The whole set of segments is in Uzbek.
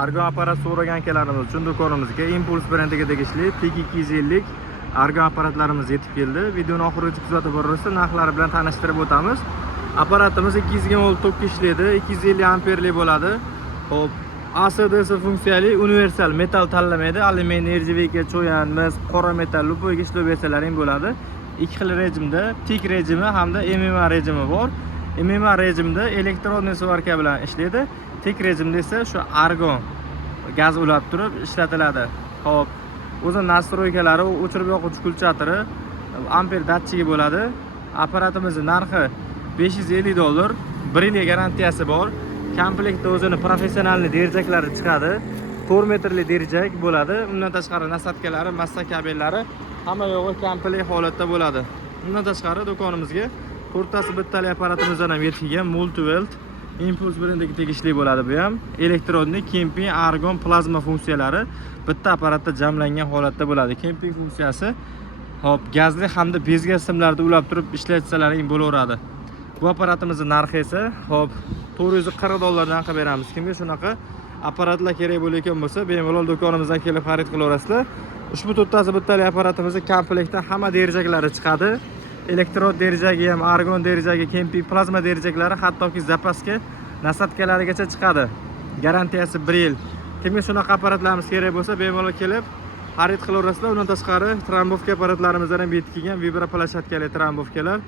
Argo aparat so'raganlarimiz uchun do'konimizga Impuls brendiga tegishli TIG 250 Argo aparatlarimiz yetib keldi. Videoni oxirigacha kuzatib borasizlar, narxlari bilan tanishtirib o'tamiz. Aparatimiz 200 volt tokka ishlaydi, 250 amperli bo'ladi. Xo'p, ACDC funksiyali universal metal tanlamaydi. Alyuminiy, nержавейка, cho'yan, mis, qora metal lupoyga ishlab bersalaring bo'ladi. Ikki xil rejimda, TIG rejimi hamda MMA rejimi bor. MMA rejimda elektrodniy svarka bilan ishlaydi. TIG rejimda esa shu argon gaz ulab turib ishlatiladi. Xo'p, o'zi nastroykalari, o'chirib yoquvchi kulchatiri, amper datchigi bo'ladi. Aparatimizning narxi $550, 1 yilga garantiyasi bor. Komplektda o'zini professional derjaklari chiqadi. 4 metrli derjak bo'ladi. Undan tashqari nasatkalari, massa kabellari hamma yo'g'i komplekt holatda bo'ladi. Undan tashqari do'konimizga to'rttasi bittali aparatimizdan ham yetib kelgan multivelt Impuls brendiga tegishli bo'ladi. Bu ham elektrodniy, kemping, argon, plazma funksiyalari bitta apparatda jamlangan holatda bo'ladi. Kemping funksiyasi hop gazli hamda bezgaz simlarda ulab turib ishlatsalaring bo'laveradi. Bu apparatimizning narxi esa hop $440 dan qilib beramiz. Kimga shunaqa apparatlar kerak bo'layotgan bo'lsa, bemalol do'konimizdan kelib xarid qilaverasizlar. Ushbu to'rttasi bittali apparatimizning komplektda hamma derjaklari chiqadi. Elektrod derjagi ham, argon derjagi, kemping, plazma derjaklari, hattoki zapaska nasatkalarigacha chiqadi. Garantiyasi 1 yil. Kimga shunaqa apparatlarimiz kerak bo'lsa, bemalol kelib xarid qilaverasizlar. Undan tashqari trombovka apparatlarimizdan ham yetib kelgan vibroplashatkali trombovkalar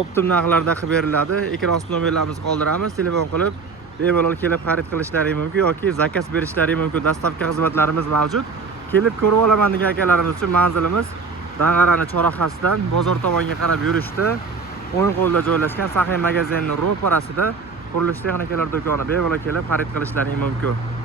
optim narxlarda qilib beriladi. Ekran osti nomerlarimizni qoldiramiz. Telefon qilib bemalol kelib xarid qilishlari mumkin yoki zakaz berishlari mumkin. Dastavka xizmatlarimiz mavjud. Kelib ko'rib olaman degan akalarimiz uchun manzilimiz Dang'arani chorrahasidan bozor tomonga qarab yurishdi. O'ng qo'lda joylashgan Saxiy magazinning ro'parasida qurilish texnikalar do'koni. Bemalol kelib xarid qilishlari mumkin.